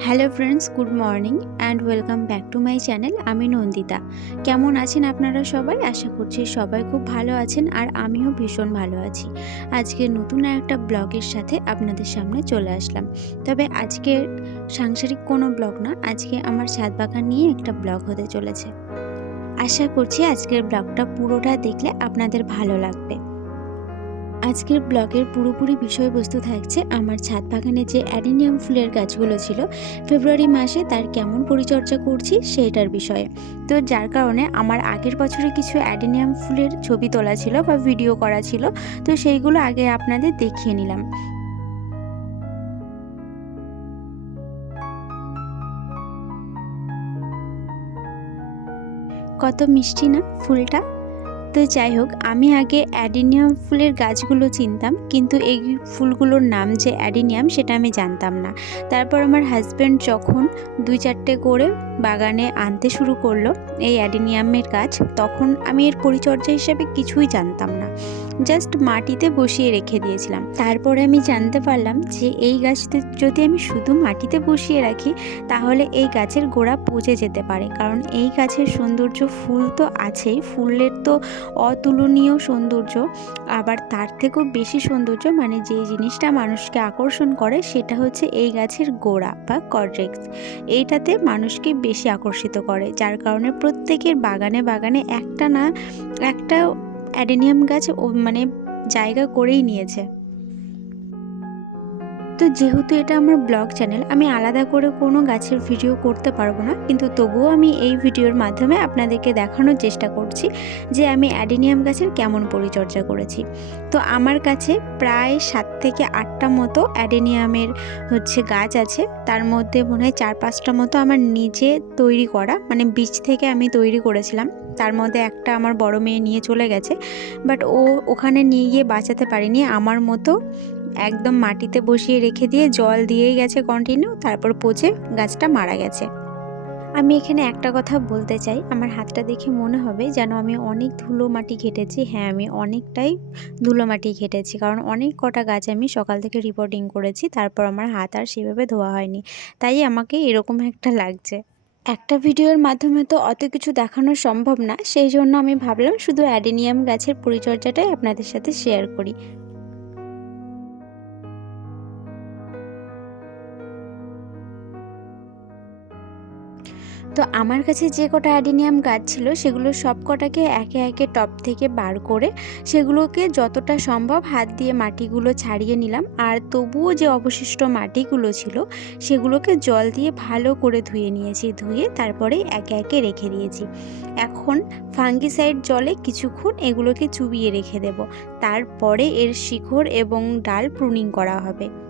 Hello friends good morning and welcome back to my channel আমি নন্দিতা। কেমন আছেন আপনারা সবাই? আশা করছি সবাই খুব ভালো আছেন আর আমিও ভীষণ ভালো আছি। আজকে নতুন একটা ব্লগের সাথে আপনাদের সামনে চলে আসলাম। তবে আজকের সাংসারিক কোনো ব্লগ না, আজকে আমার ছাদ বাগান নিয়ে একটা ব্লগ হতে চলেছে। আশা করছি আজকের ব্লগটা পুরোটা দেখলে আপনাদের ভালো লাগবে। আজকের ব্লগের পুরোপুরি বিষয়বস্তু থাকছে আমার ছাদ বাগানে যে অ্যাডেনিয়াম ফুলের গাছগুলো ছিল। ফেব্রুয়ারি মাসে তার কেমন পরিচর্যা করছি সেইটার বিষয়ে। তো যার কারণে আমার আগের বছরে কিছু অ্যাডেনিয়াম ফুলের ছবি তোলা ছিল বা ভিডিও করা ছিল, তো সেইগুলো আগে আপনাদের দেখিয়ে নিলাম। কত মিষ্টি না ফুলটা? তো যাই হোক, আমি আগে অ্যাডিনিয়াম ফুলের গাছগুলো চিনতাম, কিন্তু এই ফুলগুলোর নাম যে অ্যাডিনিয়াম সেটা আমি জানতাম না। তারপর আমার হাজব্যান্ড যখন দুই চারটে করে বাগানে আনতে শুরু করল এই অ্যাডিনিয়ামের গাছ, তখন আমি এর পরিচর্যা হিসেবে কিছুই জানতাম না। জাস্ট মাটিতে বসিয়ে রেখে দিয়েছিলাম। তারপরে আমি জানতে পারলাম যে এই গাছতে যদি আমি শুধু মাটিতে বসিয়ে রাখি, তাহলে এই গাছের গোড়া পচে যেতে পারে। কারণ এই গাছের সৌন্দর্য ফুল তো আছেই, ফুলের তো অতুলনীয় সৌন্দর্য। আবার তার থেকেও বেশি সৌন্দর্য মানে যে জিনিসটা মানুষকে আকর্ষণ করে, সেটা হচ্ছে এই গাছের গোড়া বা কড্রেক্স এইটাতে মানুষকে বেশি আকর্ষিত করে, যার কারণে প্রত্যেকের বাগানে বাগানে একটা না, একটা অ্যাডেনিয়াম গাছ মানে জায়গা করেই নিয়েছে। তো যেহেতু এটা আমার ব্লগ চ্যানেল, আমি আলাদা করে কোনো গাছের ভিডিও করতে পারব না। কিন্তু তবুও আমি এই ভিডিওর মাধ্যমে আপনাদেরকে দেখানোর চেষ্টা করছি যে আমি অ্যাডেনিয়াম গাছের কেমন পরিচর্যা করেছি। তো আমার কাছে প্রায় সাত থেকে আটটা মতো অ্যাডেনিয়ামের হচ্ছে গাছ আছে। তার মধ্যে মনে হয় চার পাঁচটা মতো আমার নিজে তৈরি করা মানে বীজ থেকে আমি তৈরি করেছিলাম। তার মধ্যে একটা আমার বড় মেয়ে নিয়ে চলে গেছে। বাট ও ওখানে নিয়ে গিয়ে বাঁচাতে পারিনি। আমার মতো একদম মাটিতে বসিয়ে রেখে দিয়ে জল দিয়েই গেছে কন্টিনিউ তারপর পচে গাছটা মারা গেছে। আমি এখানে একটা কথা বলতে চাই, আমার হাতটা দেখে মনে হবে যেন আমি অনেক ধুলো মাটি ঘেটেছি। হ্যাঁ আমি অনেকটাই ধুলো মাটি ঘেটেছি, কারণ অনেক কটা গাছ আমি সকাল থেকে রিপোর্টিং করেছি, তারপর আমার হাত আর সেভাবে ধোয়া হয়নি। তাই আমাকে এরকম একটা লাগছে। একটা ভিডিওর মাধ্যমে তো অত কিছু দেখানো সম্ভব না, সেই জন্য আমি ভাবলাম শুধু অ্যাডেনিয়াম গাছের পরিচর্যাটাই আপনাদের সাথে শেয়ার করি। তো আমার কাছে যে কটা অ্যাডিনিয়াম গাছ ছিল, সেগুলো সব কটাকে একে একে টপ থেকে বার করে সেগুলোকে যতটা সম্ভব হাত দিয়ে মাটিগুলো ছাড়িয়ে নিলাম। আর তবুও যে অবশিষ্ট মাটিগুলো ছিল, সেগুলোকে জল দিয়ে ভালো করে ধুয়ে নিয়েছি, ধুয়ে তারপরে একে একে রেখে দিয়েছি। এখন ফাঙ্গিসাইড জলে কিছুক্ষণ এগুলোকে চুবিয়ে রেখে দেব। তারপরে এর শিকড় এবং ডাল প্রুনিং করা হবে।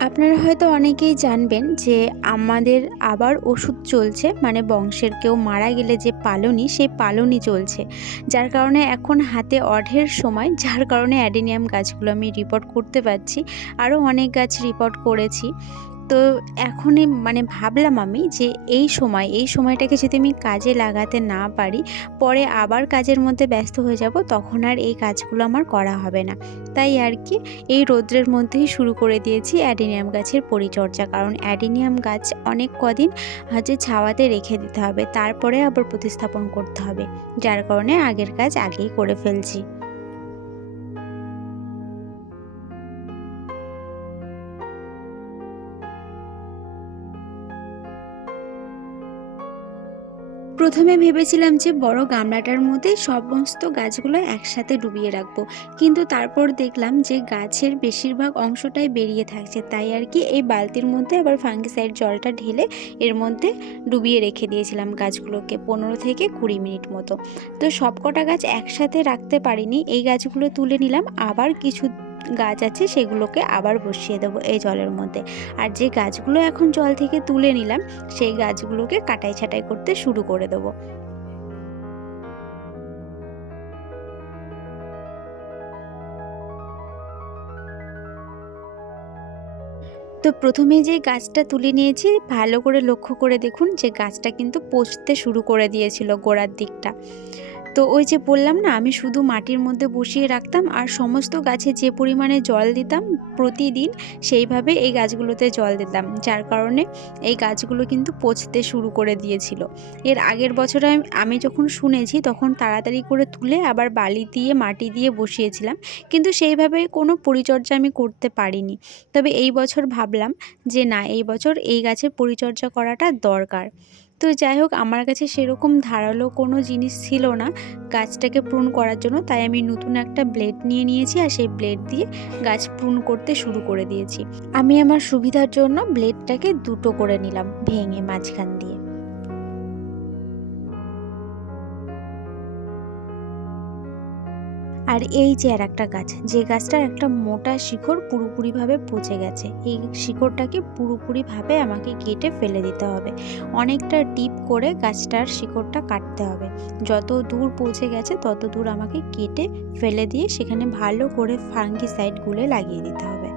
আপনারা হয়তো অনেকেই জানবেন যে আমাদের আবার ওষুধ চলছে মানে বংশের কেউ মারা গেলে যে পালনি সেই পালনি চলছে। যার কারণে এখন হাতে অঢের সময়, যার কারণে অ্যাডেনিয়াম গাছগুলো আমি রিপোর্ট করতে পারছি। আরও অনেক গাছ রিপোর্ট করেছি। তো এখনই মানে ভাবলাম আমি যে এই সময়, এই সময়টাকে যদি আমি কাজে লাগাতে না পারি, পরে আবার কাজের মধ্যে ব্যস্ত হয়ে যাব, তখন আর এই কাজগুলো আমার করা হবে না। তাই আর কি এই রৌদ্রের মধ্যেই শুরু করে দিয়েছি অ্যাডিনিয়াম গাছের পরিচর্যা। কারণ অ্যাডিনিয়াম গাছ অনেক কদিন হচ্ছে ছাওয়াতে রেখে দিতে হবে, তারপরে আবার প্রতিস্থাপন করতে হবে। যার কারণে আগের কাজ আগেই করে ফেলছি। প্রথমে ভেবেছিলাম যে বড় গামলাটার মধ্যে সমস্ত গাছগুলো একসাথে ডুবিয়ে রাখব। কিন্তু তারপর দেখলাম যে গাছের বেশিরভাগ অংশটাই বেরিয়ে থাকছে। তাই আর কি এই বালতির মধ্যে আবার ফাঙ্গিসাইড জলটা ঢেলে এর মধ্যে ডুবিয়ে রেখে দিয়েছিলাম গাছগুলোকে পনেরো থেকে কুড়ি মিনিট মতো। তো সবকটা গাছ একসাথে রাখতে পারিনি। এই গাছগুলো তুলে নিলাম। আবার কিছু গাছ আছে সেগুলোকে আবার বসিয়ে দেবো এই জলের মধ্যে। আর যে গাছগুলো এখন জল থেকে তুলে নিলাম, সেই গাছগুলোকে কাটাই ছাটাই করতে শুরু করে দেবো। তো প্রথমে যে গাছটা তুলে নিয়েছি, ভালো করে লক্ষ্য করে দেখুন যে গাছটা কিন্তু পচতে শুরু করে দিয়েছিল গোড়ার দিকটা। তো ওই যে বললাম না, আমি শুধু মাটির মধ্যে বসিয়ে রাখতাম আর সমস্ত গাছে যে পরিমাণে জল দিতাম প্রতিদিন সেইভাবে এই গাছগুলোতে জল দিতাম। যার কারণে এই গাছগুলো কিন্তু পচতে শুরু করে দিয়েছিল। এর আগের বছরে আমি যখন শুনেছি তখন তাড়াতাড়ি করে তুলে আবার বালি দিয়ে, মাটি দিয়ে বসিয়েছিলাম। কিন্তু সেইভাবে কোনো পরিচর্যা আমি করতে পারিনি। তবে এই বছর ভাবলাম যে না, এই বছর এই গাছের পরিচর্যা করাটা দরকার। তো যাই হোক, আমার কাছে সেরকম ধারালো কোনো জিনিস ছিল না গাছটাকে প্রুন করার জন্য। তাই আমি নতুন একটা ব্লেড নিয়ে নিয়েছি আর সেই ব্লেড দিয়ে গাছ প্রুন করতে শুরু করে দিয়েছি। আমি আমার সুবিধার জন্য ব্লেডটাকে দুটো করে নিলাম ভেঙে মাঝখান দিয়ে। আর এই যে আর একটা গাছ, যে গাছটার একটা মোটা শিকড় পুরোপুরিভাবে পচে গেছে। এই শিকড়টাকে পুরোপুরিভাবে আমাকে কেটে ফেলে দিতে হবে। অনেকটা ডিপ করে গাছটার শিকড়টা কাটতে হবে। যত দূর পৌঁছে গেছে, তত দূর আমাকে কেটে ফেলে দিয়ে সেখানে ভালো করে ফাঙ্গিসাইড গুলে লাগিয়ে দিতে হবে।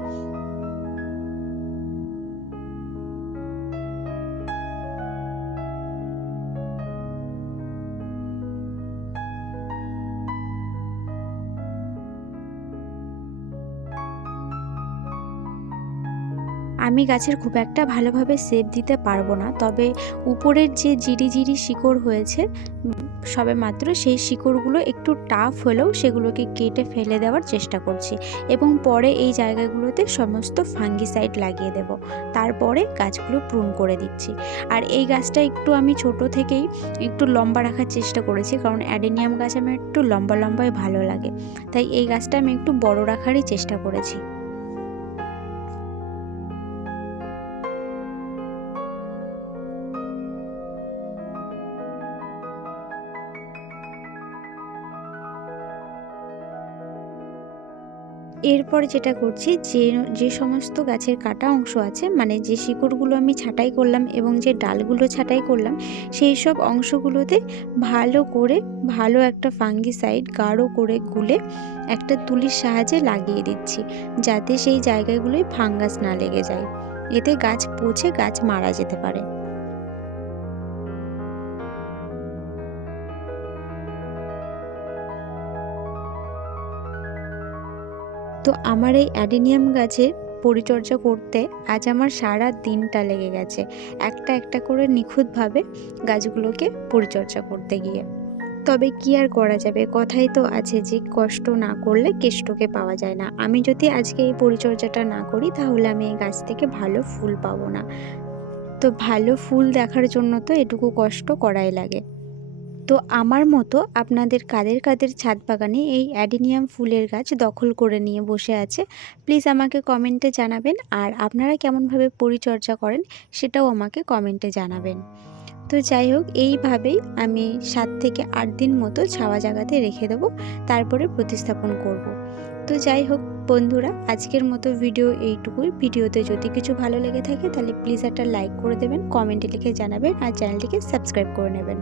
আমি গাছের খুব একটা ভালোভাবে সেপ দিতে পারব না, তবে উপরের যে জিরি জিরি শিকড় হয়েছে, সবে মাত্র সেই শিকড়গুলো একটু টাফ হলেও সেগুলোকে কেটে ফেলে দেওয়ার চেষ্টা করছি এবং পরে এই জায়গাগুলোতে সমস্ত ফাঙ্গিসাইড লাগিয়ে দেব। তারপরে গাছগুলো প্রুন করে দিচ্ছি। আর এই গাছটা একটু আমি ছোট থেকেই একটু লম্বা রাখার চেষ্টা করেছি, কারণ অ্যাডেনিয়াম গাছ আমার একটু লম্বা লম্বাই ভালো লাগে। তাই এই গাছটা আমি একটু বড় রাখারই চেষ্টা করেছি। এরপর যেটা করছি, যে যে সমস্ত গাছের কাটা অংশ আছে মানে যে শিকড়গুলো আমি ছাঁটাই করলাম এবং যে ডালগুলো ছাঁটাই করলাম, সেই সব অংশগুলোতে ভালো করে, ভালো একটা ফাঙ্গিসাইড গাঢ় করে গুলে একটা তুলির সাহায্যে লাগিয়ে দিচ্ছি, যাতে সেই জায়গাগুলোয় ফাঙ্গাস না লেগে যায়। এতে গাছ পচে, গাছ মারা যেতে পারে। তো আমার এই অ্যাডেনিয়াম গাছের পরিচর্যা করতে আজ আমার সারা দিনটা লেগে গেছে। একটা একটা করে নিখুঁতভাবে গাছগুলোকে পরিচর্যা করতে গিয়ে। তবে কি আর করা যাবে? কথাই তো আছে যে কষ্ট না করলে কেষ্টকে পাওয়া যায় না। আমি যদি আজকে এই পরিচর্যাটা না করি, তাহলে আমি এই গাছ থেকে ভালো ফুল পাবো না। তো ভালো ফুল দেখার জন্য তো এটুকু কষ্ট করাই লাগে। তো আমার মতো আপনাদের কাদের কাদের ছাদ বাগানে এই অ্যাডিনিয়াম ফুলের গাছ দখল করে নিয়ে বসে আছে প্লিজ আমাকে কমেন্টে জানাবেন। আর আপনারা কেমনভাবে পরিচর্যা করেন সেটাও আমাকে কমেন্টে জানাবেন। তো যাই হোক, এইভাবেই আমি সাত থেকে আট দিন মতো ছাওয়া জায়গাতে রেখে দেবো, তারপরে প্রতিস্থাপন করব। তো যাই হোক বন্ধুরা, আজকের মতো ভিডিও এইটুকুই। ভিডিওতে যদি কিছু ভালো লেগে থাকে তাহলে প্লিজ একটা লাইক করে দেবেন কমেন্টে লিখে জানাবেন, আর চ্যানেলটিকে সাবস্ক্রাইব করে নেবেন।